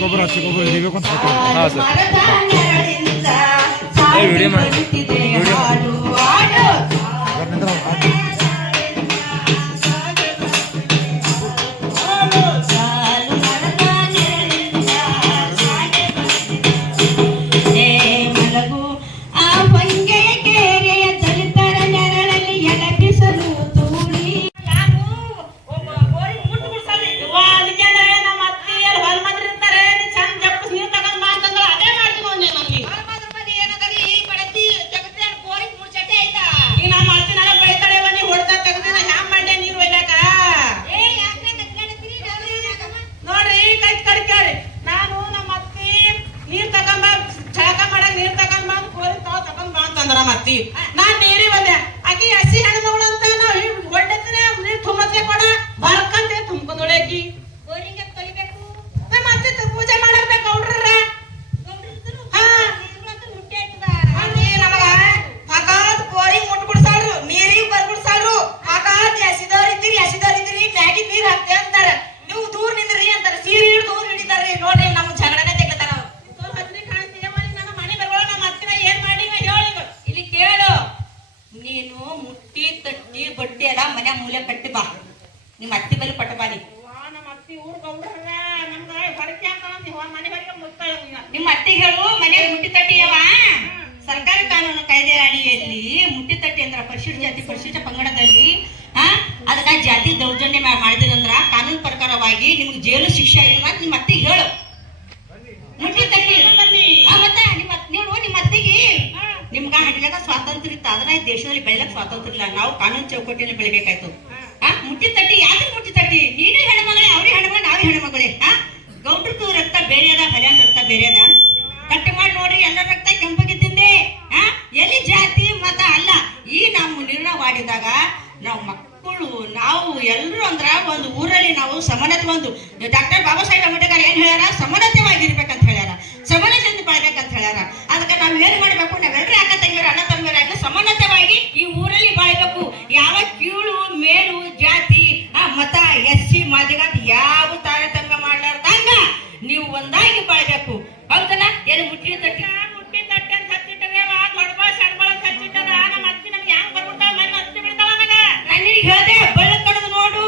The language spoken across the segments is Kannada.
ಗೊಬ್ಬರ ಹಿಡಿಬೇಕು ಅಂತ ಹಾಂ ಸರ್ ವಿಡಿಯೋ ಮಾಡಿ ನಾನ್ ನೀರಿ ಬಂದೆ ಆಕಿ ಹಸಿ ಹೆಣ್ಮಗಳು ಅಂತ ನಾವು ಹೊಡ್ಡತನೆ ನೀರ್ ತುಂಬತ್ಲೆ ಕೊಡ ಬರ್ಕಂತೆ ತುಂಬ್ಕೊಂಡೋಳೆ ಆಕಿ ಬೋರಿಂಗ್ ತೊಳಿಬೇಕು ಮತ್ತೆ ಪೂಜೆ ಮಾಡಬೇಕು ಗೌಡ್ರ ನಮಗ ಮಗಾದ್ ಬೋರಿಂಗ್ ಮುಟ್ಬಿಡ್ಸಾಳ್ರು ನೀರಿಗೆ ಬರ್ಬಿಡ್ಸಾಳ್ರು ಮಗಾದ್ ಎಸಿದವ್ರಿದ್ದೀರಿ ಮ್ಯಾಗಿ ನೀರ್ ಹಾಕ್ತೆ ಅಂತಾರ ನೀವು ದೂರ ನಿಂದ್ರಿ ಅಂತಾರ ಸೀರೆ ಹಿಡಿದು ದೂರ ಹಿಡಿತಾರ್ರಿ ನೋಡ್ರಿ ನಮ್ ಜಗಳನೆ ತೆಗ್ತಾರ ನೀನು ಮುಟ್ಟಿ ತಟ್ಟಿ ಬಡ್ಡಿ ಎಲ್ಲ ಮನೆ ಮೂಲೆ ಕಟ್ಟಿ ಬಾ ನಿಮ್ಮ ಅತ್ತಿ ಬಲಿ ಪಟ್ಟ ಬಾರಿ ನಮ್ಮ ಅತ್ತಿ ಊರ್ ಗೌಡ್ರ ನಮ್ಗೆ ಹೊರಕೆ ಅಂತ ಮನೆ ಹೊರಗೆ ಮುಟ್ತಾಳ ನಿಮ್ಮ ಅತ್ತಿಗೆ ಹೇಳು ಮನೆ ಮುಟ್ಟಿ ತಟ್ಟಿ ಅವ ಸರ್ಕಾರಿ ಕಾನೂನು ಕಾಯ್ದೆ ಅಡಿಯಲ್ಲಿ ಮುಟ್ಟಿ ತಟ್ಟಿ ಅಂದ್ರ ಪರಿಶಿಷ್ಟ ಜಾತಿ ಪರಿಶಿಷ್ಟ ಪಂಗಡದಲ್ಲಿ ಅದಕ್ಕ ಜಾತಿ ದೌರ್ಜನ್ಯ ಮಾಡಿದ್ರಂದ್ರ ಕಾನೂನು ಪ್ರಕಾರವಾಗಿ ನಿಮ್ಗೆ ಜೈಲು ಶಿಕ್ಷೆ ಇಲ್ಲ ಅಂತ ನಿಮ್ಮ ಅತ್ತಿಗೆ ಹೇಳು ಮುಟ್ಟಿ ತಟ್ಟಿ ಮತ್ತೆ ನೀವು ನಿಮ್ಮ ಅತ್ತಿಗೆ ನಿಮ್ಗ ಹಡ್ಲಾಗ ಸ್ವಾತಂತ್ರ್ಯ ಇತ್ತು ಅದನ್ನ ದೇಶದಲ್ಲಿ ಬೆಳೆಯಕ್ ಸ್ವಾತಂತ್ರ್ಯ ಇಲ್ಲ ನಾವು ಕಾನೂನು ಚೌಕಟ್ಟಿನ ಬೆಳಿಬೇಕಾಯ್ತು ಮುಟ್ಟಿ ತಟ್ಟಿ ಯಾಕೆ ಮುಟ್ಟಿ ತಟ್ಟಿ ನೀನು ಹೆಣ್ಮಗಳೇ ಅವ್ರಿಗೆ ಹೆಣ್ಮಗಳು ನಾವೇ ಹೆಣ್ಮಗಳೇ ಗೌಡ್ರದ್ದು ರಕ್ತ ಬೇರೆ ಅದ ಹರ್ಯಾಣ ರಕ್ತ ಬೇರೆ ಅದ ಕಟ್ ಮಾಡಿ ನೋಡ್ರಿ ಎಲ್ಲರ ರಕ್ತ ಕೆಂಪಗಿದ್ದಿಂದೆ ಎಲ್ಲಿ ಜಾತಿ ಮತ ಅಲ್ಲ ಈ ನಾವು ನಿರ್ಣಯ ಮಾಡಿದಾಗ ನಾವು ಮಕ್ಕಳು ನಾವು ಎಲ್ಲರೂ ಅಂದ್ರ ಒಂದು ಊರಲ್ಲಿ ನಾವು ಸಮಾನತೆ ಒಂದು ಡಾಕ್ಟರ್ ಬಾಬಾ ಸಾಹೇಬ್ ಅಂಬೇಡ್ಕರ್ ಏನ್ ಹೇಳ್ಯಾರ ಸಮಾನತೆವಾಗಿರ್ಬೇಕಂತ ಹೇಳ್ಯಾರ ಸಮಾನತೆಯಿಂದ ಬಾಳ್ಬೇಕಂತ ಹೇಳ್ಯಾರ ಅದಕ್ಕೆ ನಾವ್ ಏನ್ ಮಾಡ್ಬೇಕು ನಾವೆಲ್ಲರೂ ಅಕ್ಕ ತಂಗಿಯರು ಅಣ್ಣ ತಂಗಿಯರಾಗಿ ಸಮಾನತೆವಾಗಿ ಈ ಊರಲ್ಲಿ ಬಾಳ್ಬೇಕು ಯಾವ ಕೀಳು ಮೇಲು ಜಾತಿ ಮತ ಎಸ್ಸಿ ಮಾದಿಗ ಯಾವ ತಾರತಮ್ಯ ಮಾಡ್ಲಾರ್ದಂಗ ನೀವು ಒಂದಾಗಿ ಬಾಳ್ಬೇಕು ಹೌದಲ್ಲ ಏನು ಮುಟ್ಟಿ ತಟ್ಟಿ ಅಂತ ಹಚ್ಚಿಟ್ಟರೆ ದೊಡ್ಡ ಸಣ್ಣ ಅಂತ ಹಚ್ಚಿಟ್ಟರ ನಮ್ಮ ಅತ್ತಿ ನಮ್ಗೆ ಹೆಂಗ್ ಬರ್ಬಿಡ್ತಾವ ಮನೆ ಅತ್ತಿ ಬಿಡ್ತಾವ ನಾನು ಹೇಳ್ದೆ ಬೆಳಕ್ ಕಡ್ದು ನೋಡು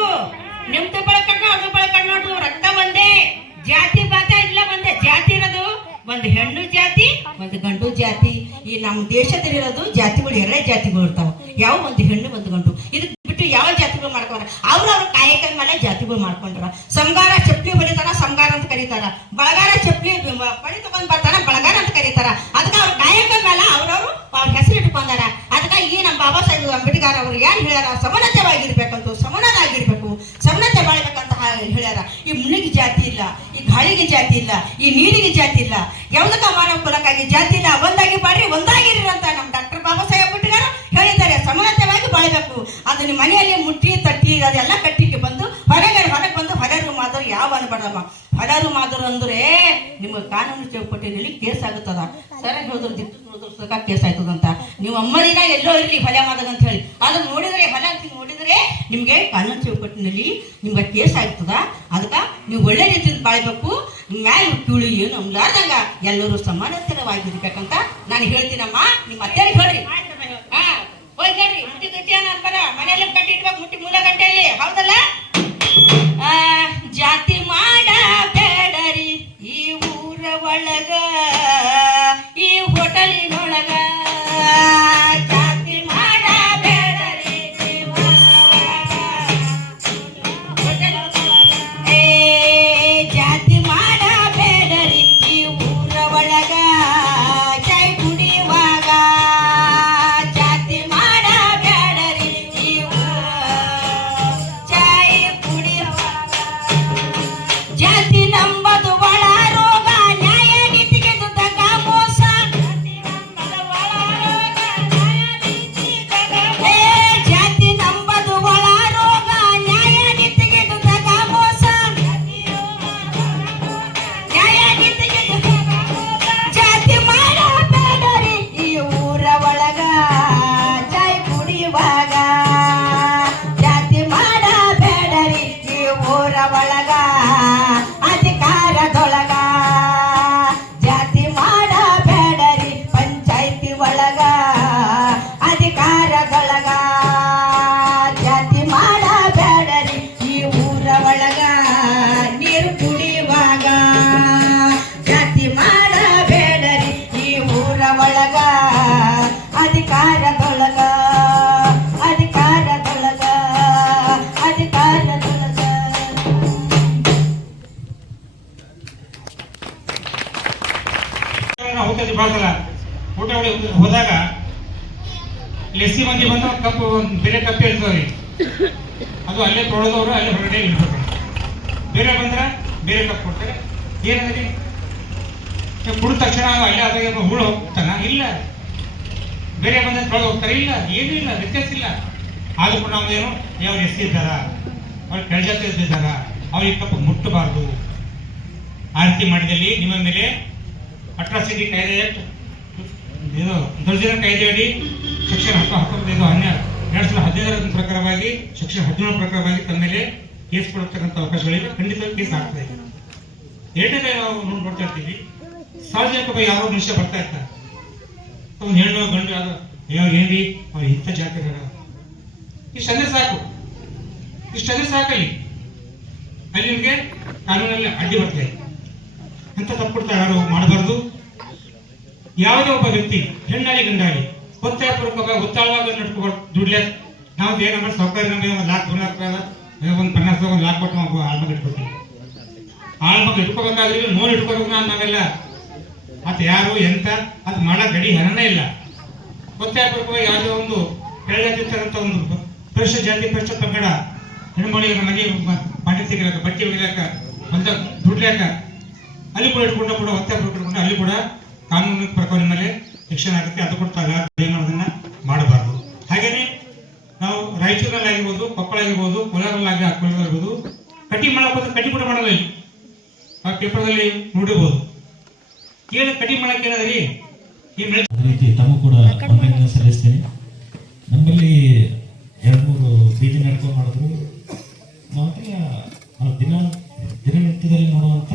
ನಿಮ್ದು ಬೆಳಕಣ್ಣು ಅದು ಬೆಳಕಣ್ಣು ನೋಡು ರಕ್ತ ಒಂದೇ ಜಾತಿ ಬಾತ ಇಲ್ಲ ಒಂದೇ ಜಾತಿ ಇರೋದು ಒಂದು ಹೆಣ್ಣು ಜಾತಿ ಒಂದು ಗಂಡು ಜಾತಿ ಈ ನಮ್ಮ ದೇಶದಲ್ಲಿರೋದು ಜಾತಿಗಳು ಎರಡೇ ಜಾತಿಗಳು ಇರ್ತಾವ ಯಾವ ಒಂದು ಹೆಣ್ಣು ಒಂದು ಗಂಡು ಇದಕ್ಕೆ ಬಿಟ್ಟು ಯಾವ ಜಾತಿಗಳು ಮಾಡ್ಕೊಂಡ್ರ ಅವ್ರ ಕಾಯಕ ಮೇಲೆ ಜಾತಿಗಳು ಮಾಡ್ಕೊಂಡ್ರ ಸಂಗಾರ ಚಪ್ಲಿ ಬರೀತಾರ ಸಂಗಾರ ಅಂತ ಕರೀತಾರ ಬಳಗಾರ ಚಪ್ಲಿ ಬಳಿ ತಗೊಂಡ್ ಬರ್ತಾರ ಬಳಗಾರ ಅಂತ ಕರೀತಾರ ಅದಕ್ಕೆ ಅವ್ರ ಕಾಯಕ ಮೇಲೆ ಅವ್ರವ್ರು ಅವ್ರ ಹೆಸರು ಇಟ್ಕೊಂಡಾರ ಅದಕ್ಕೆ ಈ ನಮ್ಮ ಬಾಬಾ ಸಾಹೇಬ್ ಅಂಬೇಡ್ಕರ್ ಅವ್ರು ಏನ್ ಹೇಳ್ಯಾರ ಸಮಾನತೆವಾಗಿರ್ಬೇಕಂತ ಸಮಾನವಾಗಿರ್ಬೇಕು ಸಮಾನತೆ ಬಾಳ್ಬೇಕಂತ ಹೇಳ್ಯಾರ ಈ ಮುನಿಗೆ ಜಾತಿ ಇಲ್ಲ ಈ ಗಾಳಿಗೆ ಜಾತಿ ಇಲ್ಲ ಈ ನೀರಿಗೆ ಜಾತಿ ಇಲ್ಲ ಯಾವುದಕ್ಕ ಮಾನವ ಕುಲಕ್ಕಾಗಿ ಜಾತಿ ಇಲ್ಲ ಒಂದಾಗಿ ಬಾಳ್ರಿ ಒಂದಾಗಿರಿ ಅಂತ ನಮ್ಮ ಡಾಕ್ಟರ್ ಬಾಬಾ ಸಾಹೇಬ್ ಅಂಬೇಡ್ಕರ್ ಹೇಳಿದ್ದಾರೆ ಸಮಾನತೆವಾಗಿ ಬಾಳ್ಬೇಕು ಅದನ್ನ ಮನೆಯಲ್ಲಿ ಮುಟ್ಟಿ ತಟ್ಟಿ ಅದೆಲ್ಲ ಕಟ್ಟಿಗೆ ಬಂದು ಹೊರಗೆ ಬಂದು ಹೊರರು ಮಾದರು ಯಾವ ಅನ್ಬೇಡಮ್ಮ ಹೊರರು ಮಾದರು ಅಂದ್ರೆ ನಿಮ್ಗೆ ಕಾನೂನು ಚೌಕಟ್ಟಿನಲ್ಲಿ ಕೇಸ್ ಆಗುತ್ತದ ಸರ ಹೋದ್ರು ದಿಟ್ಟು ನೋಡಿದ್ರ ಕೇಸ್ ಆಯ್ತದಂತ ನೀವು ಅಮ್ಮದಿನ ಎಲ್ಲೋ ಇರ್ಲಿ ಹೊಲ ಮಾದಾಗ ಅಂತ ಹೇಳಿ ಅದನ್ನ ನೋಡಿದ್ರೆ ಹೊಲ ನೋಡಿದ್ರೆ ನಿಮ್ಗೆ ಕಾನೂನು ಚೌಕಟ್ಟಿನಲ್ಲಿ ನಿಮ್ಗೆ ಕೇಸ್ ಆಗ್ತದ ಅದಕ್ಕ ನೀವು ಒಳ್ಳೆ ರೀತಿಯಿಂದ ಬಾಳ್ಬೇಕು ಮ್ಯಾಲ ಕೀಳು ಏನು ಅನ್ಲಾರ್ದಂಗ ಎಲ್ಲರೂ ಸಮಾನತರವಾಗಿರ್ಬೇಕಂತ ನಾನು ಹೇಳ್ತೀನಮ್ಮ ನಿಮ್ಮ ಅತ್ತೆ ಹೇಳ್ರಿ ಹೋಗಿ ಹೇಳ್ರಿ ಮುಟ್ಟಿ ತಟ್ಟಿ ಅನ್ಬಾರ ಮನೆಯಲ್ಲಿ ಕಟ್ಟಿ ಇಡ್ಬೇಕು ಮುಟ್ಟಿ ಮೂಲ ಗಂಟೆಯಲ್ಲಿ ಹೌದಲ್ಲ ಜಾತಿ ಮಾಡಬೇಡರಿ ಈ ಊರ ಒಳಗ ಈ ಹೋಟೆಲಿನೊಳಗ ಜಾತಿ ಮಾಡಬೇಡರಿ ಜಾತಿ ಮಾಡಬೇಡರಿ ಈ ಊರ ಒಳಗ ಜೈ ಕುಡಿಯುವಾಗ ಜಾತಿ ಮಾಡಬೇಡರಿ ಈ ಜೈ ಕುಡಿಯುವಾಗ ಜಾತಿ ನಂಬದು ಒಳ ರೋಗ ನ್ಯಾಯ ನೀತಿಗೆ ದುದ್ದಕ ಮೋಸ ಜಾತಿ ನಂಬದು ಒಳ ರೋಗ ನ್ಯಾಯ ನೀತಿಗೆ ದುದ್ದಕ ಮೋಸ ನ್ಯಾಯ ನೀತಿಗೆ ಜಾತಿ ಮಾಡಬೇಡರಿ ಈ ಊರ ಒಳಗ ಜೈ ಕುಡಿಯುವಾಗ ಜಾತಿ ಮಾಡಬೇಡರಿ ಈ ಊರ ಒಳಗ ಅಧಿಕಾರದೊಳಗ ಹೋಗ್ತದೆ ಭಾಳ ಸಲ ಊಟ ಹೋದಾಗ ಲೆಸ್ಸಿ ಮಂದಿ ಬಂದ ಕಪ್ಪು ಬೇರೆ ಕಪ್ಪು ಇರ್ತವ್ರಿ, ಅದು ಅಲ್ಲೇ ತೊಳೆದವರು ಅಲ್ಲೇ ಹೊರಗಡೆ ಇಡ್ಬೇಕು. ಬೇರೆ ಬಂದ್ರೆ ಬೇರೆ ಕಪ್ಪು ಕೊಡ್ತಾರೆ. ಏನಂದ್ರೆ ಕುಡಿದ ತಕ್ಷಣ ಅಲ್ಲೇ ಆದಾಗ ಹುಳು ಹೋಗ್ತಾನ? ಇಲ್ಲ. ಬೇರೆ ಬಂದ ತೊಳೆದು ಹೋಗ್ತಾರೆ? ಇಲ್ಲ. ಏನೂ ಇಲ್ಲ, ವ್ಯತ್ಯಾಸ ಇಲ್ಲ. ಆದ್ರೂ ಕೂಡ ನಾವು ಏನು ಯಾವ ಎಸ್ತಿದ್ದಾರ, ಅವ್ರು ಕೆಳಜಾತಿ ಇದ್ದಿದ್ದಾರ, ಅವ್ರಿಗೆ ಕಪ್ಪು ಮುಟ್ಟಬಾರ್ದು. ಆ ರೀತಿ ಮಾಡಿದಲ್ಲಿ ನಿಮ್ಮ ಮೇಲೆ ಅಟ್ರಾಸಿಟಿ ಕಾಯ್ದೆ ಇದು ದೌರ್ಜನ್ಯ ಕಾಯ್ದೆಯಡಿ ಸೆಕ್ಷನ್ 2015 ಪ್ರಕಾರವಾಗಿ ಸೆಕ್ಷನ್ 17 ಪ್ರಕಾರವಾಗಿ ತಮ್ಮ ಮೇಲೆ ಕೇಸ್ ಕೊಡತಕ್ಕಂಥ ಅವಕಾಶಗಳಿವೆ. ಖಂಡಿತವಾಗಿ ಕೇಸ್ ಆಗ್ತದೆ. ಎರಡನೇ ನಾವು ನೋಡ್ತಾ ಇರ್ತೀವಿ, ಸಾರ್ವಜನಿಕ ಯಾರೋ ಮನುಷ್ಯ ಬರ್ತಾ ಇರ್ತಾರೆ, ಒಂದು ಹೆಣ್ಣು ಗಂಡು ಯಾರು ಯಾವ ಏನ್ರಿ ಅವ್ರು ಇಂಥ ಜಾತಿ ಇಷ್ಟಂದ್ರೆ ಸಾಕು, ಇಷ್ಟಂದ್ರೆ ಸಾಕಲ್ಲಿ ಅಲ್ಲಿ ನಿಮಗೆ ಕಾನೂನಲ್ಲಿ ಅಡ್ಡಿ ಬರ್ತದೆ. ಅಂತ ತಪ್ಪು ಯಾರು ಮಾಡಬಾರ್ದು. ಯಾವುದೇ ಒಬ್ಬ ವ್ಯಕ್ತಿ ಹೆಣ್ಣಾಗಿ ಗಂಡಾಗಿ ಒತ್ತಾಯಪೂರ್ವಕವಾಗಿ ಒತ್ತಾಳವಾಗಿ ನಡ್ಕೋಬಾರ್ದು. ದುಡ್ಲಿಕ್ಕೆ ನಾವು ಏನಮ್ಮ ಸೌಕರ್ಯ ನಮಗೆ ಒಂದು ಲಾಕ್ ಒಂದು 50 ಒಂದು ಲಾಕ್ ಕೊಟ್ಟು ನಾವು ಆಳ್ಮಗ ಇಟ್ಕೊತೀವಿ. ಆಳ್ಮಗ ಇಟ್ಕೋಬೇಕಾದ್ರೆ ನೋವು ಇಟ್ಕೋಬೇಕು ನಾವೆಲ್ಲ. ಅದು ಯಾರು ಎಂತ ಅದು ಮಾಡೋ ಗಡಿ ಹಣನೇ ಇಲ್ಲ. ಒತ್ತಾಯಪೂರ್ವಕವಾಗಿ ಯಾವುದೇ ಒಂದು ಕೆಳಜಾತಿರ್ತಕ್ಕಂಥ ಒಂದು ಪರಿಶಿಷ್ಟ ಜಾತಿ ಪರಿಶಿಷ್ಟ ಪಂಗಡ ಹೆಣ್ಮಳಿಗೆ ಮನೆ ಪಾಂಡಿ ತೆಗಿಲಾಕ ಬಟ್ಟೆ ಒಗಿಲಾಕ ಬಂದ ದುಡ್ಲಾಕ ಅಲ್ಲಿ ಕೂಡ ಇಟ್ಕೊಂಡು ಕೂಡ ಒತ್ತಾಯಪೂರ್ವಕ ಅಲ್ಲಿ ಕೂಡ ಕಾನೂನು ಪ್ರಕಾರ ಮೇಲೆ ಶಿಕ್ಷಣ ಆಗುತ್ತೆ. ಅದು ಕೊಡ್ತಾಗ ಅದನ್ನ ಮಾಡಬಾರ್ದು. ಹಾಗೇನೆ ನಾವು ರಾಯಚೂರಲ್ಲಿ ಆಗಿರ್ಬೋದು, ಕೊಪ್ಪಳ ಆಗಿರ್ಬೋದು, ಕೋಲಾರಲ್ಲಿ ಹಾಕೊಂಡಿರ್ಬೋದು, ಕಟಿ ಮಾಡಕ್ ಹೋದ್ರೆ ಕಟಿ ಕೂಡ ಮಾಡಲ್ಲ. ಇಲ್ಲಿ ಆ ಪೇಪರ್ದಲ್ಲಿ ನೋಡಿರ್ಬೋದು. ಏನು ಕಟಿ ಮಾಡಕ್ಕೆ ಏನದ್ರಿ ರೀತಿ ತಮಗೂ ಕೂಡ ಅಭಿನಂದನೆ ಸಲ್ಲಿಸ್ತೇನೆ. ನಮ್ಮಲ್ಲಿ 2-3 ಬೀದಿ ನಾಟಕ ಮಾಡಿದ್ರು. ಮಾತ್ರ ದಿನನಿತ್ಯದಲ್ಲಿ ನೋಡುವಂಥ